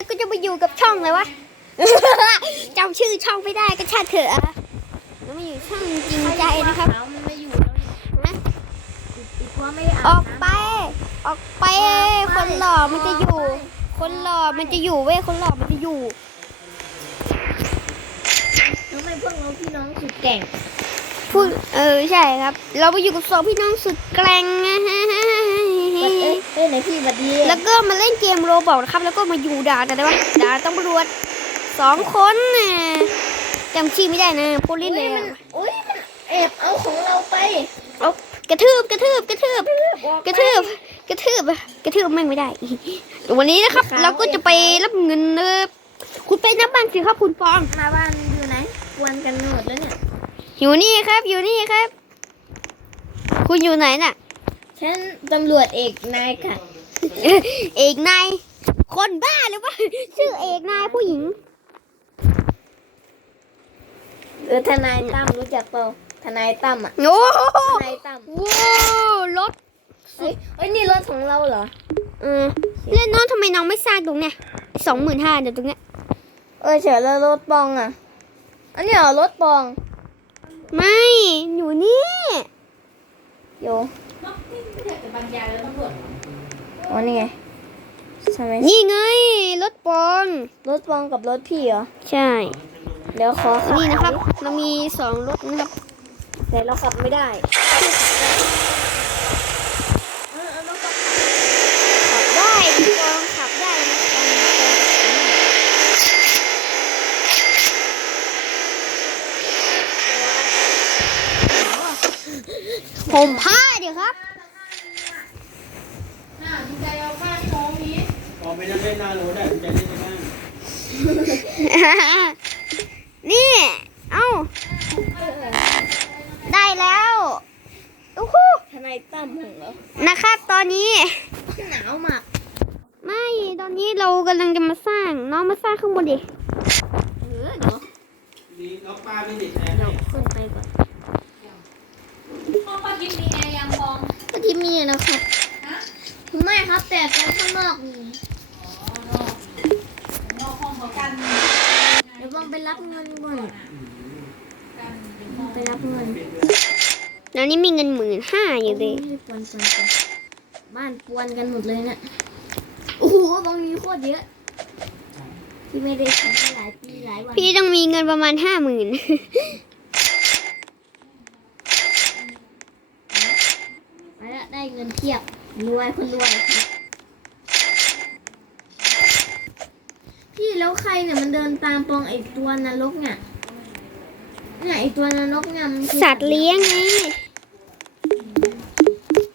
แล้วก็จะมาอยู่กับช่องเลยวะจำชื่อช่องไม่ได้ก็ช่างเถอะอะแล้วมาอยู่ช่องจริงใจนะครับขาวมันไม่อยู่แล้วเนี่ยนะอีกว่าไม่ได้ออาอบกไป ออกไป คนหล่อมันจะอยู่ คนหล่อมันจะอยู่เว้ยคนหล่อมันจะอยู่น้องเป็นพวกเราพี่น้องสุดแกร่งพูดเออใช่ครับ เราไปอยู่กับสองพี่น้องสุดแกร่งนะฮะเอ้ ยเอ้ยเอ้ยไหนพี่บัดดีแล้วก็มาเล่นเกมโรบอกนะครับ แล้วก็มาอยู่ด่านอะไรวะด่านตำรวจสองคนน่ะจำชื่อไม่ได้นะพูดเล่นเลยโอ้ยมันอะโอ้ยมันแอบเอาของเราไปเอากระทืบกระทืบกระทืบกระทืบกระทืบกระทืบแม่งไม่ได้เดี๋ยววันนี้นะครับ เราก็จะไปรับเงินเออคุณไปนับบ้านสิครับคุณฟองมาบ้านอยู่ไหนกวนกันหมดแล้วเนี่ยอยู่นี่ครับอยู่นี่ครับ คุณอยู่ไหนน่ะ ฉันตำรวจเอกนายค่ะ เอกนายคนบ้าหรือว่าชื่อเอกนายผู้หญิงเออทนายตั้มรู้จักเปล่าทนายตั้มอะโอ้โหทนายตั้มโอ้รถเฮ้ยเฮ้ยนี่รถของเราเหรอเออแล้วน้องทำไมน้องไม่สร้างตรงเนี้ยสองหมื่นห้าเดี๋ยวตรงเนี้ยเออเฉยแล้วรถปองอะ อันนี้เหรอรถปอง ไม่อยู่นี่โย อ๋อนี่ไงใช่ไหมนี่ไงรถปอนรถปองกับรถพี่เหรอ ใช่ เดี๋ยวขอขันี่นะครับ เรามีสองรถนะครับ แต่เราขับไม่ได้เออเอารถปองขับขับได้พี่ปองขับได้นะผมผ้าเดี๋ยวครับ ออกไปนั่งเล่นหน้ารถได้ผมจะเล่นในบ้านนี่ เอ้า ได้แล้วโอ้โหทนายตั้มของเรานะครับ ตอนนี้ หนาวมาก ไม่ ตอนนี้เรากำลังจะมาสร้าง น้องมาสร้างข้างบนดิเออเดี๋ยวดีน้องป้าไม่ติดแอร์เราให้ขึ้นไปก่อนห้องป้าทิพย์มีแอร์ยังฟองก็ที่มีนะครับ ไม่ครับแต่ตรงข้างนอกมีนอ กห้องเขากันเดี๋ยวต้องไปรับเงินก่อนกันไปรับเงินแล้วนี่มีเงินหมื่นห้าอยู่เลยโอ้ปวนปวนปวนบ้านปวนกันหมดเลยเนี่ยโอ้โหตรงนี้โคตรเยอะที่ไม่ได้ทำมาหลายปีหลายวันพี่ต้องมีเงินประมาณห้าหมื่นไปละได้เงินเพียบรวยคนรวยครับพี่ แล้วใครเนี่ยมันเดินตามปองไอ้ตัวนรกเนี่ยเนี่ยไอ้ตัวนรกเนี่ยมันคือสัตว์เลี้ยงไง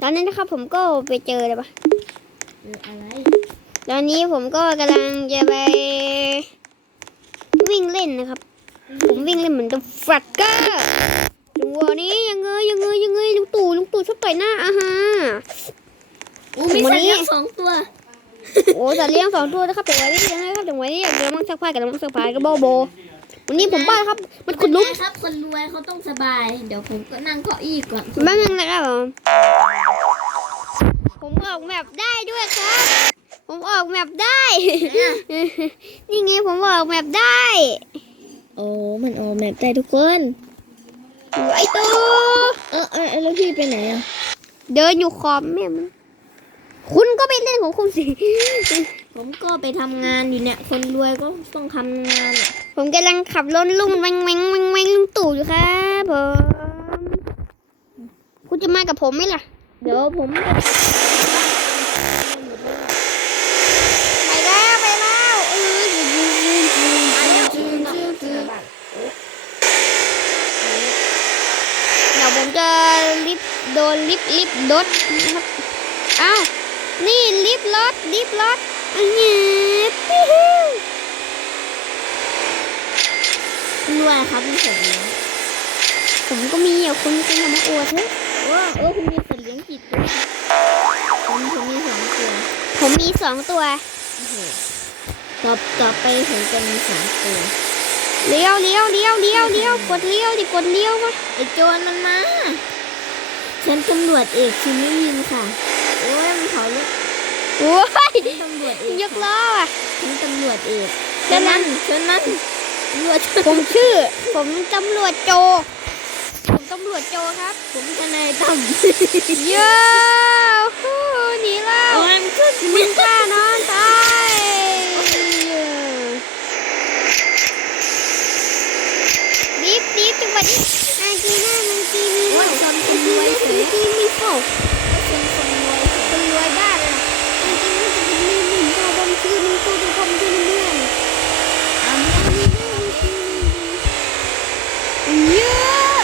ตอนนั้นนะครับผมก็ไปเจอเลยปะเอออะไรตอนนี้ผมก็กำลังจะไปวิ่งเล่นนะครับ ผมวิ่งเล่นเหมือนกับฟรัตเกอร์จังหวะนี้ยังเงยยังเงยยังเงยลุงตู่ลุงตู่ชอบต่อยหน้าอาฮะโอ้มีสัตว์เลี้ยงสองตัว โอ้สัตว์เลี้ยงสองตัวนะครับแต่ไว้ที่ยังไงครับแต่ไว้ที่เดี๋ยวมังสักผ้ากับมังสักผ้ากับโบโบ วันนี้ผมบ้าครับ มันขุดหลุมเป็นไงครับคนรวยเขาต้องสบาย เดี๋ยวผมก็นั่งเก้าอี้ก่อนบ้างนะครับผมผมออกแบบได้ด้วยครับ ผมออกแบบได้ นี่ไงผมออกแบบได้ โอ้มันออกแบบได้ทุกคนไอตัวเออเออแล้วพี่ไปไหนอะ เดินอยู่ขอบแม่มัน คุณก็ไปเล่นของคุณสิ ผมก็ไปทำงานอยู่เนี่ย คนรวยก็ต้องทำงานอะผมกำลังขับรถลุงแวงแวงแวงแวงลุงตู่อยู่ครับผมคุณจะมากับผมไหมล่ะ เดี๋ยวผม ไปแล้วไปแล้วเออเดี๋ยวผมจะลิฟต์โดนลิฟต์ลิฟต์รถนะครับอ้าว นี่ลิฟต์รถลิฟต์รถอันนี้ปิ๊วคนรวยครับมีสัตว์เลี้ยงผมก็มีอะคุณคุณอย่ามาอวดเถอะโอ้เออคุณมีสัตว์เลี้ยงกี่ตัวผมผมมีสองตัว ผมมีสองตัวโอ้โหต่อต่อไปผมจะมีสามตัวเลี้ยวเลี้ยวเลี้ยวเลี้ยวเลี้ยวกดเลี้ยวดิกดเลี้ยวมาไอ้โจรมันมาฉันตำรวจเอกชิมิยินค่ะโอ้ย มันเผารถโอ้ยตำรวจเอกยกล้ออะเธฉันตำรวจเอกเชิญมันเชิญมันตำรวจผมชื่อ ผมตำรวจโจ ผมตำรวจโจครับ ผมทนายตั้มเย้ฮู้หนีแล้วโอ้ยมันขึ้นมึงฆ่าน้องตายรีบรีบจังหวะนี้อาจีน่ามันจีมีโอ้โลยกชนคมันนจีรวยมีเฉมัน ย จีมีโฟก ชนคนรวย คนรวยบ้าเลยอาจีน่าจะเป็นมีหนึ่งชาวบนชื่อมึงกูดูคมชื่อเพื่อน อะมึง อาจีน่ามันจีมีเยอะ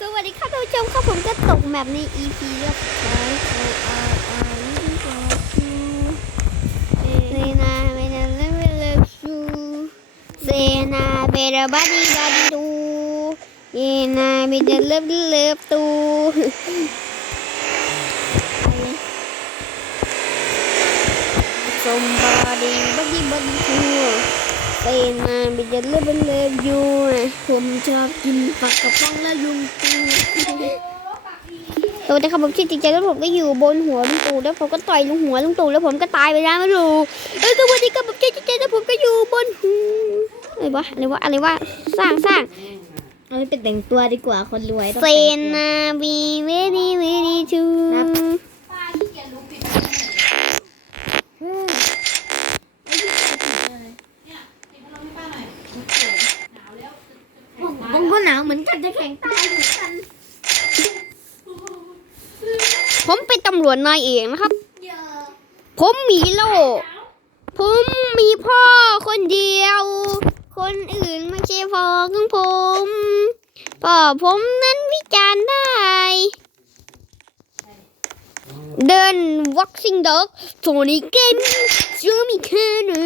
สวัสดีครับท่านผู้ชมครับผมก็ตกแมป ใน EP เรียบร้อยแล้วอ่าอ่านี่ก็คือเซนาเวนาเลเวลซูเซนาเบรบัดดีบัดดีดูเยนาเบเดเลิฟเลิฟตูสมบาดีบัดดีบัดดีทูเซนาเบเดเลิฟเลิฟยูผมชอบกินปลากระป๋องและลุง ปูสวัสดีครับผมชื่อจริงใจแล้วผมก็อยู่บนหัวลุงตู่แล้วผมก็ต่อยลุงหัวลุงตู่แล้วผมก็ตายไปแล้วไม่รู้เออสวัสดีครับผมชื่อจริงใจแล้วผมก็อยู่บนหัวอะไรวะอะไรวะอะไรวะสร้างสร้างเอาไปแต่งตัวดีกว่าคนรวยต้องเซแต่งตัวนาบีเวดีเวดีทูป้าที่เกียจรู้ปิดไม่ใช่ปิดเลยเนี่ยปิดพัดลมให้ป้าหน่อยหนาวแล้วผมก็หนาวเหมือนกันจะแข็งตายเหมือนกัน ผมเป็นตำรวจนายเองนะครับเยอะผมมีโล่ผมมีพ่อคนเดียว คนอื่นไม่ใช่พ่อของผม พ่อผมนั้นวิจารณ์ได้ เดิน walking dog โทนี่เกนจูมิเคนอ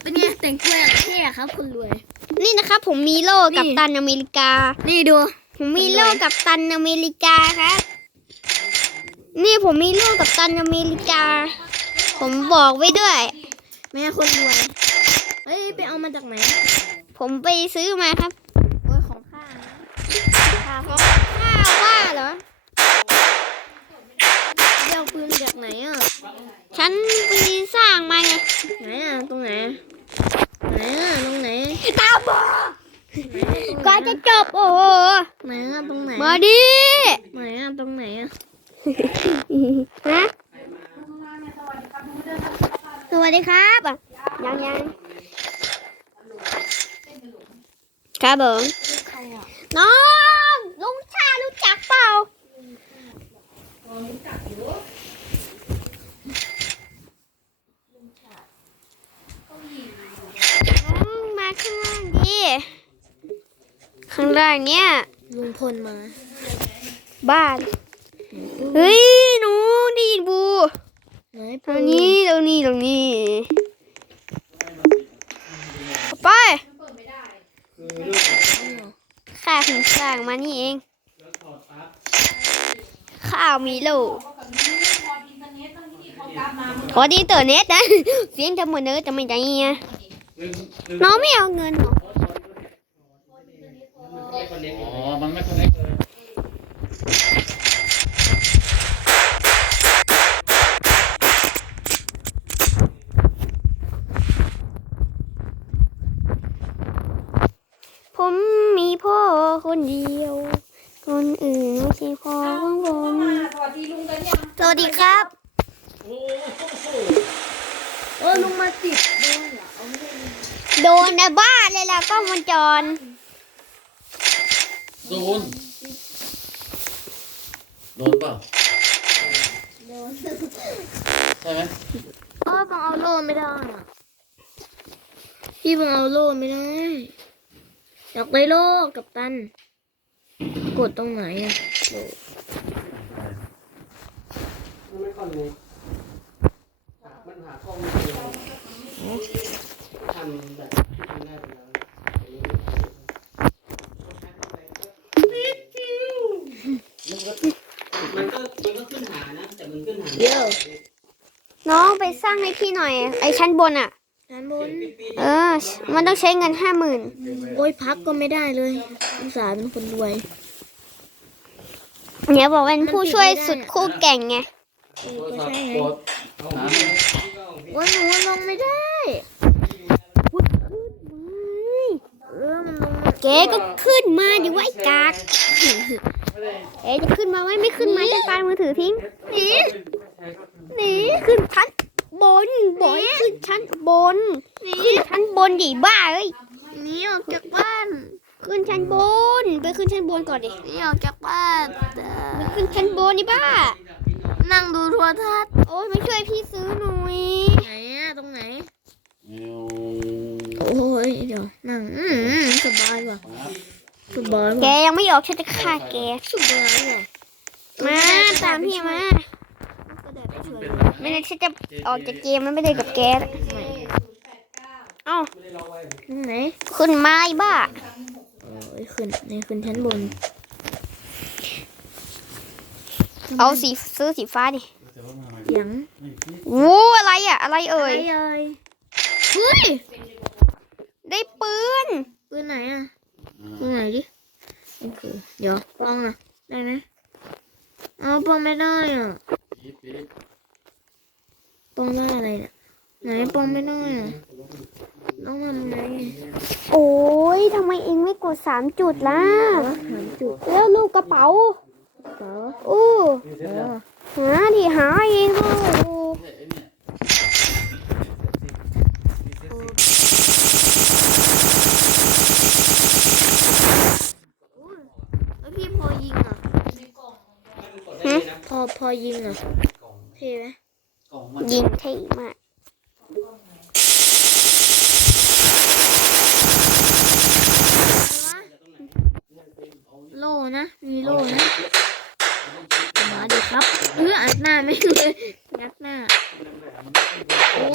เป็นไงแต่งตัวอย่างเท่อะครับคนรวย นี่นะครับ ผมมีโล่กับตันอเมริกา นี่ดู ผมมีโล่กับตันอเมริกาครับ นี่ผมมีโล่กับตันอเมริกา ผมบอกไว้ด้วย แม่คนรวยเฮ้ยไปเอามาจากไหน ผมไปซื้อมาครับโอ้ยของข้านะข้าวข้าวว่าเหรอเดี๋ยวปืนมาจากไหนอะ ฉันไปสร้างมาไง ไหนอะ ตรงไหน ไหนอะ ตรงไหน ตาบอก็จะจบโอ้โห ไหนอะ ตรงไหน มาดิ ไหนอะ ตรงไหนอะ ฮะสวัสดีครับอะยังยังครับผมใครอะน้องลุงชารู้จักเปล่าน้องมาข้างล่างดิข้างล่างเนี้ยลุงพลมา บ้าน เฮ้ยหนูได้ยินบูไหนตรงนี้ตรงนี้ตรงนี้ไปคือเรื่องของข้าถึงสร้างมานี่เองแล้วถอดปลั๊กข้าวมีโลกพออินเทอร์เน็ตต้องที่เขากลับมาขอดีเตอร์เน็ตนะเสียงจะเหมือนเดิมจะไม่ใจเงี้ยดึงดึงน้องไม่เอาเงินเหรอไม่คอนเนคอ๋อมันไม่คอนเนคเลย ผมมีพ่อคนเดียว คนอื่นไม่ใช่พ่อของผม มาสวัสดีลุงกันยัง ส วัสดีครับ โอ้โหเออลุงมาติดโดนเหรอเอาไม่ได้โดนนะบ้าเลยล่ะกล้องวงจร โดน โดนเปล่าโดนใช่ไหมเออบังเอาโล่ไม่ได้อะพี่บังเอาโล่ไม่ได้อยากได้โล่กับตัน กดตรงไหนอะโล่มัน ไม่คอนเนคมันหากล้องไม่เจอทำแบบที่ทำได้ไปแล้วมันก็มันก็ขึ้นหานะแต่มันขึ้นหาเดี๋ยวน้องไปสร้างให้พี่หน่อย ไอชั้นบนอะด้านบน เออ มันต้องใช้เงินห้าหมื่นโอ้ยพักก็ไม่ได้เลยอุตส่าห์เป็นคนรวยเนี่ยบอกเป็นผู้ช่วยสุดคู่แก่งไง เออโทรก็ศัพใช่ท์ไงกดหาไม่ได้พี่ก็ของพี่ว่าหนูลงไม่ได้เออมันลงมาแกก็ขึ้นมาดิว่าไอ้กากไม่ได้เอ๊ะจะขึ้นมาไหมไม่ขึ้นมาจะตายมือถือทิ้งหนีหนีขึ้นชั้นบนบอยขึ้นชั้นบนหนีขึ้นชั้นบนดิบ้าเอ้ยหนีออกจากบ้าน ขึ้นชั้นบน ไปขึ้นชั้นบนก่อนดิหนีออกจากบ้านไปขึ้นชั้นบนดิบ้า นั่งดูโทรทัศน์ โอ้ยมาช่วยพี่ซื้อหน่อยไหนอะตรงไหนเอวโอ้ยเดี๋ยวนั่งอืมสบายว่ะปั๊บสบายแกว่ะยังไม่ออกฉันจะฆ่าแก สบายว่ะมาตามพี่มาเป็นไม่งั้นฉันจะออกจากเกมแล้วไม่ได้กับแกแล้วเอ้าไม่ได้ล็อกไว้ตรงไหน ขึ้นมาไอ้บ้า โอ้ยขึ้นในขึ้นชั้นบน เอาสีซื้อสีฟ้าดิแต่ว่ามาเสียงไม่พี่วู้อะไรอะ อะไรเอ่ยอะไรเอ่ยเฮ้ยได้ปืน ปืนไหนอะอ่าปืนไหนดิโอเคเดี๋ยวปองอะ ได้ไหมเอาปองไม่ได้อะปี๊บปี๊บปองได้อะไรเนี่ยไหนปองไม่ได้อะต้องทำไงโอ้ยทำไมเองไม่กดสามจุดล่ะเหมือนจุดแล้วลูกกระเป๋า เปล่าอู้มีเสร็จแล้วหาดิหาเองโอ้โหไอ้เนี่ยแล้วพี่พอยิงอะไม่รู้กดได้เลยนะพอพอยิงอะกล่องเท่ไหมกล่องมันยิงเท่มากโล่นะ มีโล่นะมาดิครับเอออัดหน้าไม่เลย งัดหน้าโอ้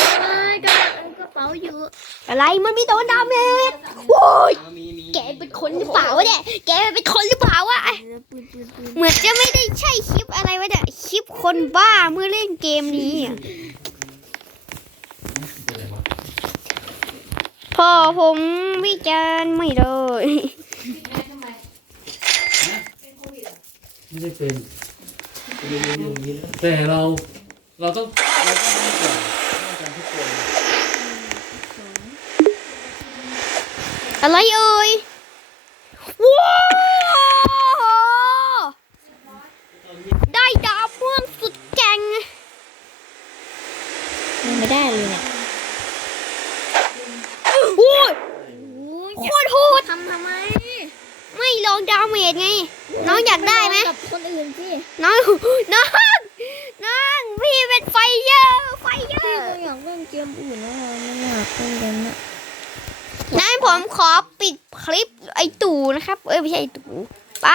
ยกระเป๋ากระเป๋าอยู่ อะไรมันไม่โดนดาเมจโอ้ยเอามีมีแกเป็นคนหรือเปล่าวะเนี่ยแกเป็นคนหรือเปล่าวะเออปืนปืนปืนเหมือนจะไม่ได้ใช่คลิปอะไรวะเนี่ยคลิปคนบ้าเมื่อเล่นเกมนี้อะเป็นอะไรวะพ่อผมวิจารณ์ไม่เลยไม่ได้เป็นมีมีมี แล้วแต่เราเราต้องเราต้องให้ก่อนป้องกันทุกคนอะไรเอ่ยว้าวได้ดาวม่วงสุดแกร่งยังไม่ได้เลยเนี่ยโอ้ยโอ้ยโคตรโหดทำทำไม ไม่ลองดาเมจไง น้องอยากได้ไหมกับคนอื่นสิน้อง น้อง น้องพี่เป็นไฟเยอร์ไฟเยอพี่ร์ก็อยากเล่นเกมอื่นนะไม่อยากเล่นกันนะงั้นผมขอปิดคลิปไอตู่นะครับ เอ้ยไม่ใช่ไอตู่ไป